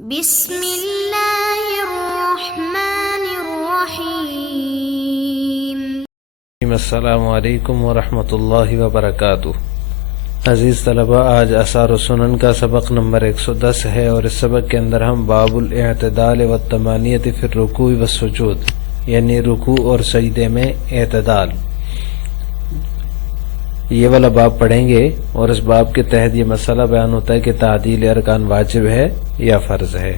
بسم اللہ الرحمن الرحیم۔ السلام علیکم ورحمۃ اللہ وبرکاتہ۔ عزیز طلبہ، آج آثار السنن کا سبق نمبر 110 ہے اور اس سبق کے اندر ہم باب الاعتدال والطمانینۃ فی الرکوع والسجود، یعنی رکوع اور سجدے میں اعتدال، یہ والا باب پڑھیں گے۔ اور اس باب کے تحت یہ مسئلہ بیان ہوتا ہے کہ تعدیل ارکان واجب ہے یا فرض ہے۔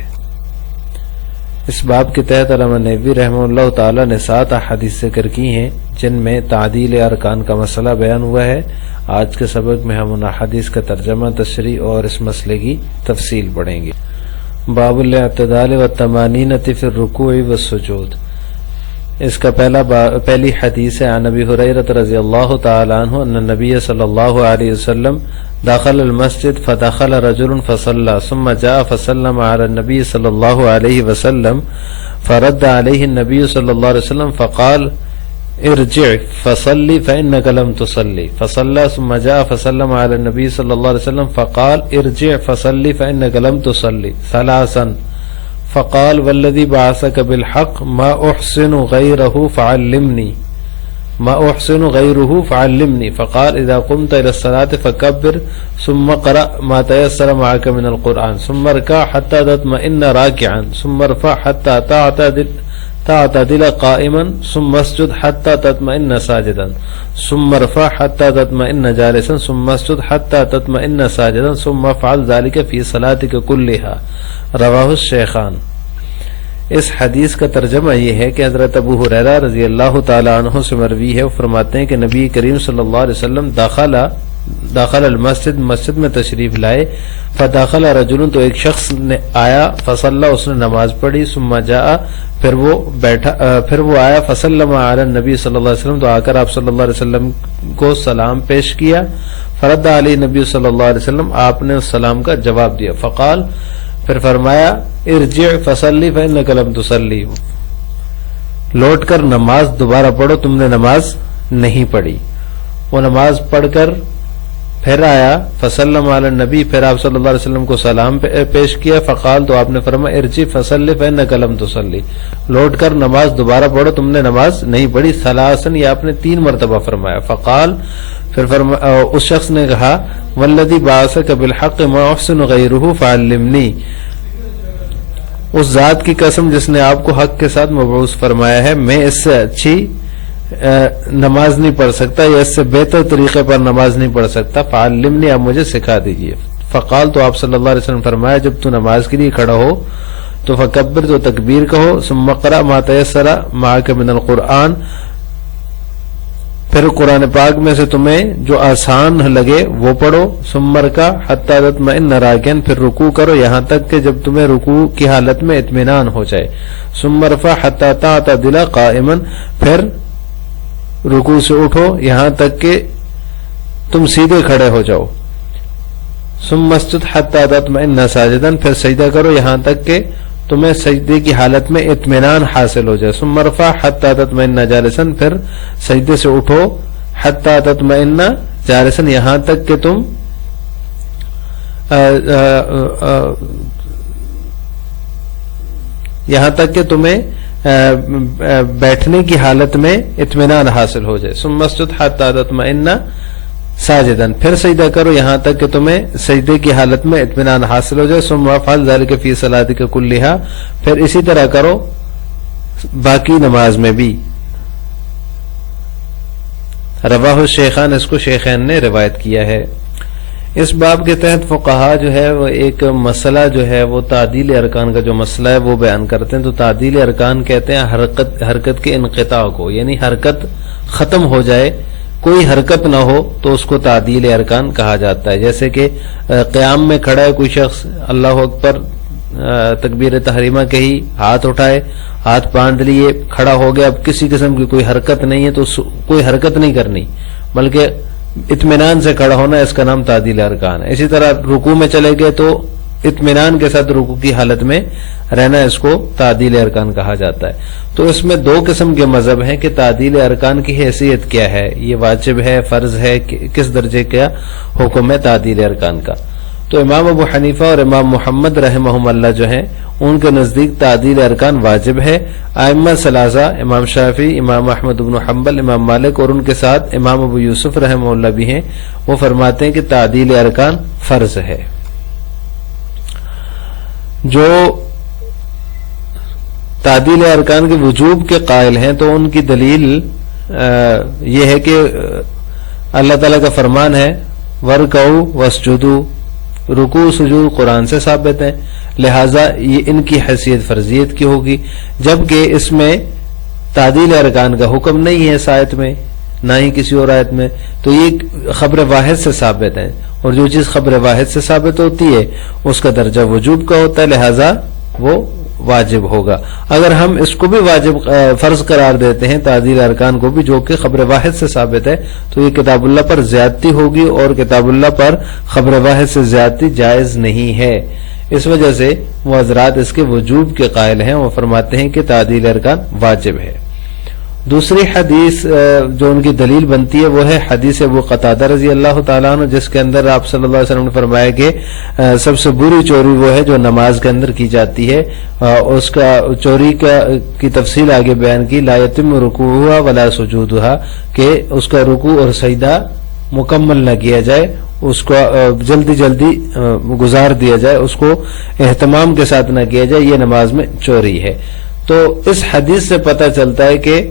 اس باب کے تحت علامہ نووی رحمہ اللہ تعالی نے 7 احادیث ذکر کی ہیں جن میں تعدیل ارکان کا مسئلہ بیان ہوا ہے۔ آج کے سبق میں ہم ان احادیث کا ترجمہ، تشریح اور اس مسئلے کی تفصیل پڑھیں گے۔ باب الاعتدال والطمانینۃ فی الرکوع والسجود، اس کا پہلی حدیث ہے عن ابی ہریرہ رضی اللہ تعالی عنہ ان النبی صلی اللہ علیہ وسلم دخل المسجد فدخل رجل فصلى ثم جاء فسلم على النبي صلی اللہ علیہ وسلم فرد علیہ النبی صلی اللہ علیہ وسلم فقال ارجع فصلی فإنك لم تصلی فصلى ثم جاء فسلم على النبي صلی اللہ علیہ وسلم فقال ارجع فصلی فإنك لم تصلی ثلاثا فقال والذي بعثك بالحق ما أحسن غيره فعلمني فقال إذا قمت إلى الصلاة فكبر ثم قرأ ما تيسر معك من القرآن ثم اركع حتى تطمئن راكعا ثم ارفع حتى تعتدل قائما ثم اسجد حتى تطمئن ساجدا ثم ارفع حتى تطمئن جالسا ثم اسجد حتى تطمئن ساجدا ثم افعل ذلك في صلاتك كلها، رواہ الشیخان۔ اس حدیث کا ترجمہ یہ ہے کہ حضرت ابو ہریرہ رضی اللہ تعالی عنہ سے مروی ہے، وہ فرماتے ہیں کہ نبی کریم صلی اللہ علیہ وسلم داخل المسجد، مسجد میں تشریف لائے، فداخل رجل، تو ایک شخص نے آیا، فصلی، اس نے نماز پڑھی، ثم جاء، پھر وہ آیا، فسلم علی النبی صلی اللہ علیہ وسلم، تو آ کر آپ صلی اللہ علیہ وسلم کو سلام پیش کیا، فرد علی نبی صلی اللہ علیہ وسلم، آپ نے اس سلام کا جواب دیا، فقال، پھر فرمایا ارجع فصلی فإنک لم تصلی، لوٹ کر نماز دوبارہ پڑھو، تم نے نماز نہیں پڑھی۔ وہ نماز پڑھ کر پھر آیا، فسلم علی النبی، پھر آپ صلی اللہ علیہ وسلم کو سلام پیش کیا، فقال، تو آپ نے فرمایا ارجع فصلی فإنک لم تصلی، لوٹ کر نماز دوبارہ پڑھو، تم نے نماز نہیں پڑھی، ثلاثاً، یہ آپ نے 3 مرتبہ فرمایا۔ فقال، پھر اس شخص نے کہا والذی بعثک بالحق ما احسن غیرہ فعلمنی، اس ذات کی قسم جس نے آپ کو حق کے ساتھ مبعوث فرمایا ہے، میں اس سے اچھی نماز نہیں پڑھ سکتا یا اس سے بہتر طریقے پر نماز نہیں پڑھ سکتا، فعلمنی، آپ مجھے سکھا دیجئے۔ فقال، تو آپ صلی اللہ علیہ وسلم فرمایا جب تو نماز کے لیے کھڑا ہو تو فکبر، تو تکبیر کہو، ثم اقرأ ما تیسر معک من القرآن، پھر قرآن پاک میں سے تمہیں جو آسان لگے وہ پڑھو، ثم ارکع حتی تطمئن راکعا، پھر رکوع کرو یہاں تک کہ جب تمہیں رکوع کی حالت میں اطمینان ہو جائے، ثم ارفع حتی تعتدل قائما، پھر رکوع سے اٹھو یہاں تک کہ تم سیدھے کھڑے ہو جاؤ، ثم اسجد حتی تطمئن ساجدا، پھر سجدہ کرو یہاں تک کہ تمہیں سجدے کی حالت میں اطمینان حاصل ہو جائے، ثم ارفع حتی تطمئن جالسا، پھر سجدے سے اٹھو، حتی تطمئن جالسا، یہاں تک کہ تم تمہیں بیٹھنے کی حالت میں اطمینان حاصل ہو جائے، ثم اسجد حتی تطمئن ساجدا، پھر سجدہ کرو یہاں تک کہ تمہیں سجدے کی حالت میں اطمینان حاصل ہو جائے، ثم افعل ذلك فی صلاتک کلھا، پھر اسی طرح کرو باقی نماز میں بھی۔ رواہ الشیخان، اس کو شیخین نے روایت کیا ہے۔ اس باب کے تحت فقہا جو ہے وہ ایک مسئلہ جو ہے وہ تعدیل ارکان کا جو مسئلہ ہے وہ بیان کرتے ہیں۔ تو تعدیل ارکان کہتے ہیں حرکت کے انقطاع کو، یعنی حرکت ختم ہو جائے، کوئی حرکت نہ ہو تو اس کو تعدیل ارکان کہا جاتا ہے۔ جیسے کہ قیام میں کھڑا ہے کوئی شخص، اللہ اکبر تکبیر تحریمہ کہی، ہاتھ اٹھائے، ہاتھ باندھ لیے، کھڑا ہو گیا، اب کسی قسم کی کوئی حرکت نہیں ہے تو کوئی حرکت نہیں کرنی بلکہ اطمینان سے کھڑا ہونا، اس کا نام تعدیل ارکان ہے۔ اسی طرح رکوع میں چلے گئے تو اطمینان کے ساتھ رکوع کی حالت میں رہنا، اس کو تعدیل ارکان کہا جاتا ہے۔ تو اس میں 2 قسم کے مذہب ہیں کہ تعدیل ارکان کی حیثیت کیا ہے، یہ واجب ہے، فرض ہے، کس درجے کا حکم ہے تعدیل ارکان کا۔ تو امام ابو حنیفہ اور امام محمد رحمہم اللہ جو ہیں ان کے نزدیک تعدیل ارکان واجب ہے. ائمہ ثلاثہ امام شافعی، امام احمد بن حنبل، امام مالک اور ان کے ساتھ امام ابو یوسف رحمہ اللہ بھی ہیں، وہ فرماتے ہیں کہ تعدیل ارکان فرض ہے. جو تعدیل ارکان کے وجوب کے قائل ہیں تو ان کی دلیل یہ ہے کہ اللہ تعالیٰ کا فرمان ہے وَرْكَعُوا وَاسْجُدُوا، رکوع سجود قرآن سے ثابت ہے، لہذا یہ ان کی حیثیت فرضیت کی ہوگی، جبکہ اس میں تعدیل ارکان کا حکم نہیں ہے اس آیت میں نہ ہی کسی اور آیت میں، تو یہ خبر واحد سے ثابت ہے، اور جو چیز خبر واحد سے ثابت ہوتی ہے اس کا درجہ وجوب کا ہوتا ہے، لہذا وہ واجب ہوگا. اگر ہم اس کو بھی واجب فرض قرار دیتے ہیں تعدیل ارکان کو بھی، جو کہ خبر واحد سے ثابت ہے، تو یہ کتاب اللہ پر زیادتی ہوگی، اور کتاب اللہ پر خبر واحد سے زیادتی جائز نہیں ہے. اس وجہ سے وہ حضرات اس کے وجوب کے قائل ہیں، وہ فرماتے ہیں کہ تعدیل ارکان واجب ہے. دوسری حدیث جو ان کی دلیل بنتی ہے وہ ہے حدیث ابو قتادہ رضی اللہ تعالیٰ عنہ، جس کے اندر آپ صلی اللہ علیہ وسلم نے فرمایا کہ سب سے بری چوری وہ ہے جو نماز کے اندر کی جاتی ہے. اس کا چوری کی تفصیل آگے بیان کی، لا یتم رکوعها ولا سجودها، کہ اس کا رکوع اور سجدہ مکمل نہ کیا جائے، اس کو جلدی جلدی گزار دیا جائے، اس کو اہتمام کے ساتھ نہ کیا جائے، یہ نماز میں چوری ہے. تو اس حدیث سے پتہ چلتا ہے کہ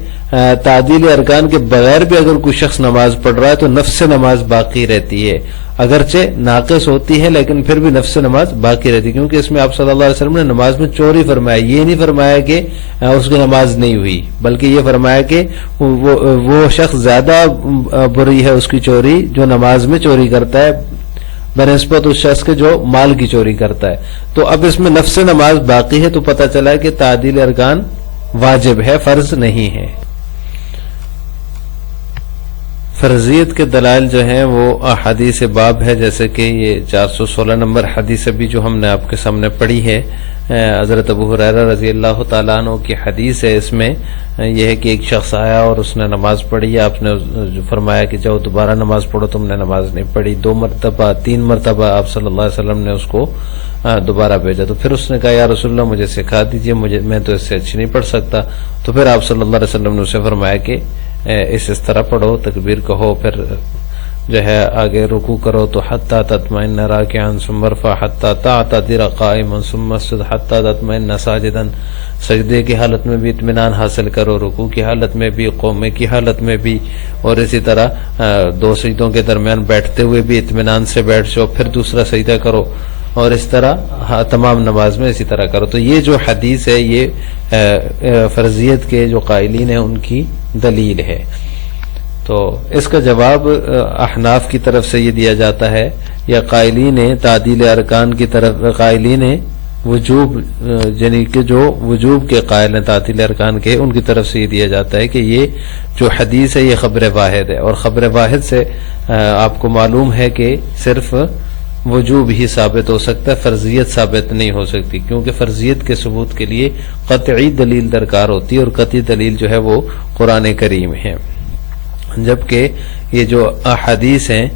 تعدیل ارکان کے بغیر بھی اگر کوئی شخص نماز پڑھ رہا ہے تو نفس نماز باقی رہتی ہے، اگرچہ ناقص ہوتی ہے لیکن پھر بھی نفس نماز باقی رہتی ہے، کیونکہ اس میں آپ صلی اللہ علیہ وسلم نے نماز میں چوری فرمایا، یہ نہیں فرمایا کہ اس کی نماز نہیں ہوئی، بلکہ یہ فرمایا کہ وہ شخص زیادہ بری ہے اس کی چوری جو نماز میں چوری کرتا ہے بنسبت اس شخص کے جو مال کی چوری کرتا ہے. تو اب اس میں نفس نماز باقی ہے، تو پتہ چلا ہے کہ تعدیل ارکان واجب ہے، فرض نہیں ہے. فرضیت کے دلائل جو ہیں وہ احادیث باب ہے، جیسے کہ یہ 416 نمبر حدیث ابھی جو ہم نے آپ کے سامنے پڑھی ہے، حضرت ابو ہریرہ رضی اللہ تعالیٰ عنہ کی حدیث ہے. اس میں یہ ہے کہ ایک شخص آیا اور اس نے نماز پڑھی، آپ نے فرمایا کہ جاؤ دوبارہ نماز پڑھو، تم نے نماز نہیں پڑھی. 2 مرتبہ 3 مرتبہ آپ صلی اللہ علیہ وسلم نے اس کو دوبارہ بھیجا. تو پھر اس نے کہا یا رسول اللہ مجھے سکھا دیجئے، میں تو اس سے اچھی نہیں پڑھ سکتا. تو پھر آپ صلی اللہ علیہ وسلم نے اسے فرمایا کہ اس طرح پڑھو، تکبیر کہو، پھر جو ہے آگے رکوع کرو تو حتی تطمئن راکعا ثم ارفع حتی تعتدل قائما ثم اسجد حتی تطمئن ساجدا، سجدے کی حالت میں بھی اطمینان حاصل کرو، رکوع کی حالت میں بھی، قومے کی حالت میں بھی، اور اسی طرح 2 سجدوں کے درمیان بیٹھتے ہوئے بھی اطمینان سے بیٹھ جاؤ، پھر دوسرا سجدہ کرو، اور اس طرح تمام نماز میں اسی طرح کرو. تو یہ جو حدیث ہے یہ فرضیت کے جو قائلین ہیں ان کی دلیل ہے. تو اس کا جواب احناف کی طرف سے یہ دیا جاتا ہے، یا قائلین تعدیل ارکان کی طرف، قائلین وجوب یعنی کہ جو وجوب کے قائل ہیں تعدیل ارکان کے، ان کی طرف سے یہ دیا جاتا ہے کہ یہ جو حدیث ہے یہ خبر واحد ہے، اور خبر واحد سے آپ کو معلوم ہے کہ صرف وجوب ہی ثابت ہو سکتا ہے، فرضیت ثابت نہیں ہو سکتی، کیونکہ فرضیت کے ثبوت کے لیے قطعی دلیل درکار ہوتی ہے، اور قطعی دلیل جو ہے وہ قرآن کریم ہے. جبکہ یہ جو احادیث ہیں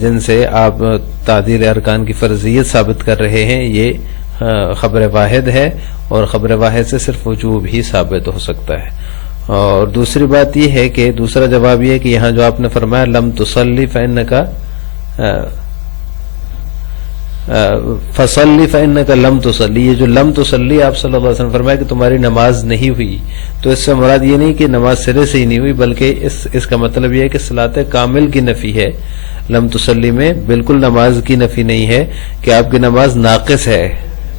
جن سے آپ تعدیل ارکان کی فرضیت ثابت کر رہے ہیں یہ خبر واحد ہے، اور خبر واحد سے صرف وجوب ہی ثابت ہو سکتا ہے. اور دوسری بات یہ ہے کہ دوسرا جواب یہ ہے کہ یہاں جو آپ نے فرمایا لم تصلی فإنک فصلی فإنک لم تصلی، یہ جو لم تصلی آپ صلی اللہ علیہ وسلم فرمایا کہ تمہاری نماز نہیں ہوئی، تو اس سے مراد یہ نہیں کہ نماز سرے سے ہی نہیں ہوئی، بلکہ اس کا مطلب یہ ہے کہ صلاۃ کامل کی نفی ہے. لم تصلی میں بالکل نماز کی نفی نہیں ہے کہ آپ کی نماز ناقص ہے،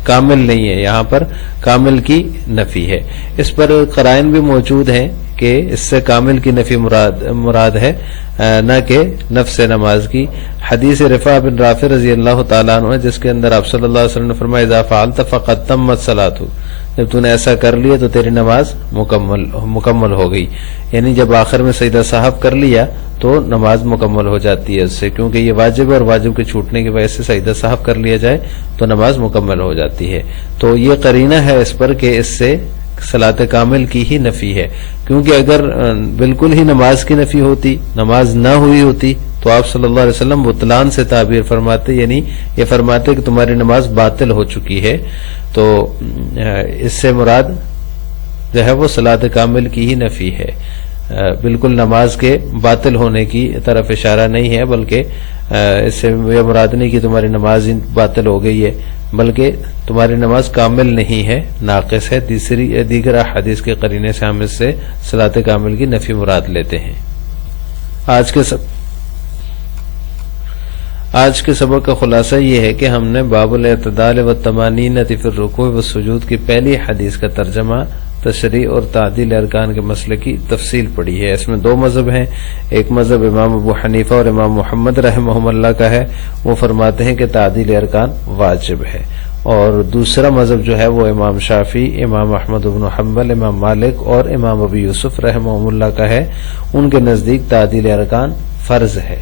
کامل نہیں ہے، یہاں پر کامل کی نفی ہے. اس پر قرائن بھی موجود ہیں کہ اس سے کامل کی نفی مراد ہے، نہ کہ نفس نماز کی. حدیث رفاع بن رافع رضی اللہ تعالیٰ عنہ جس کے اندر آپ صلی اللہ علیہ وسلم نے فرمایا اذا فعلت فقد تمت صلاۃ، جب تو نے ایسا کر لیا تو تیری نماز مکمل ہو گئی، یعنی جب آخر میں سجدہ صاحب کر لیا تو نماز مکمل ہو جاتی ہے اس سے، کیونکہ یہ واجب ہے اور واجب کے چھوٹنے کی وجہ سے سجدہ صاحب کر لیا جائے تو نماز مکمل ہو جاتی ہے. تو یہ قرینہ ہے اس پر کہ اس سے صلاۃ کامل کی ہی نفی ہے، کیونکہ اگر بالکل ہی نماز کی نفی ہوتی، نماز نہ ہوئی ہوتی تو آپ صلی اللہ علیہ وسلم بطلان سے تعبیر فرماتے، یعنی یہ فرماتے کہ تمہاری نماز باطل ہو چکی ہے. تو اس سے مراد جو ہے وہ صلاۃ کامل کی ہی نفی ہے، بالکل نماز کے باطل ہونے کی طرف اشارہ نہیں ہے، بلکہ اس سے یہ مراد نہیں کہ تمہاری نماز باطل ہو گئی ہے، بلکہ تمہاری نماز کامل نہیں ہے، ناقص ہے. دیگر احادیث کے قرینے سے ہم اس سے صلاۃ کامل کی نفی مراد لیتے ہیں. آج کے سبق کا خلاصہ یہ ہے کہ ہم نے باب الاعتدال والطمانینۃ فی الرکوع والسجود کی پہلی حدیث کا ترجمہ، تشریح اور تعدیل ارکان کے مسئلے کی تفصیل پڑھی ہے. اس میں دو مذہب ہیں، ایک مذہب امام ابو حنیفہ اور امام محمد رحمہم اللہ کا ہے، وہ فرماتے ہیں کہ تعدیل ارکان واجب ہے، اور دوسرا مذہب جو ہے وہ امام شافعی، امام احمد بن حنبل، امام مالک اور امام ابی یوسف رحمہم اللہ کا ہے. ان کے نزدیک تعدیل ارکان فرض ہے.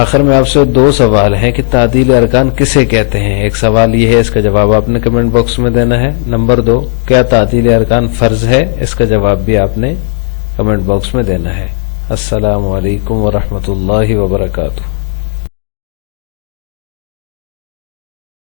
آخر میں آپ سے دو سوال ہیں کہ تعدیل ارکان کسے کہتے ہیں. ایک سوال یہ ہے، اس کا جواب آپ نے کمنٹ باکس میں دینا ہے. نمبر 2، کیا تعدیل ارکان فرض ہے؟ اس کا جواب بھی آپ نے کمنٹ باکس میں دینا ہے. السلام علیکم ورحمۃ اللہ وبرکاتہ.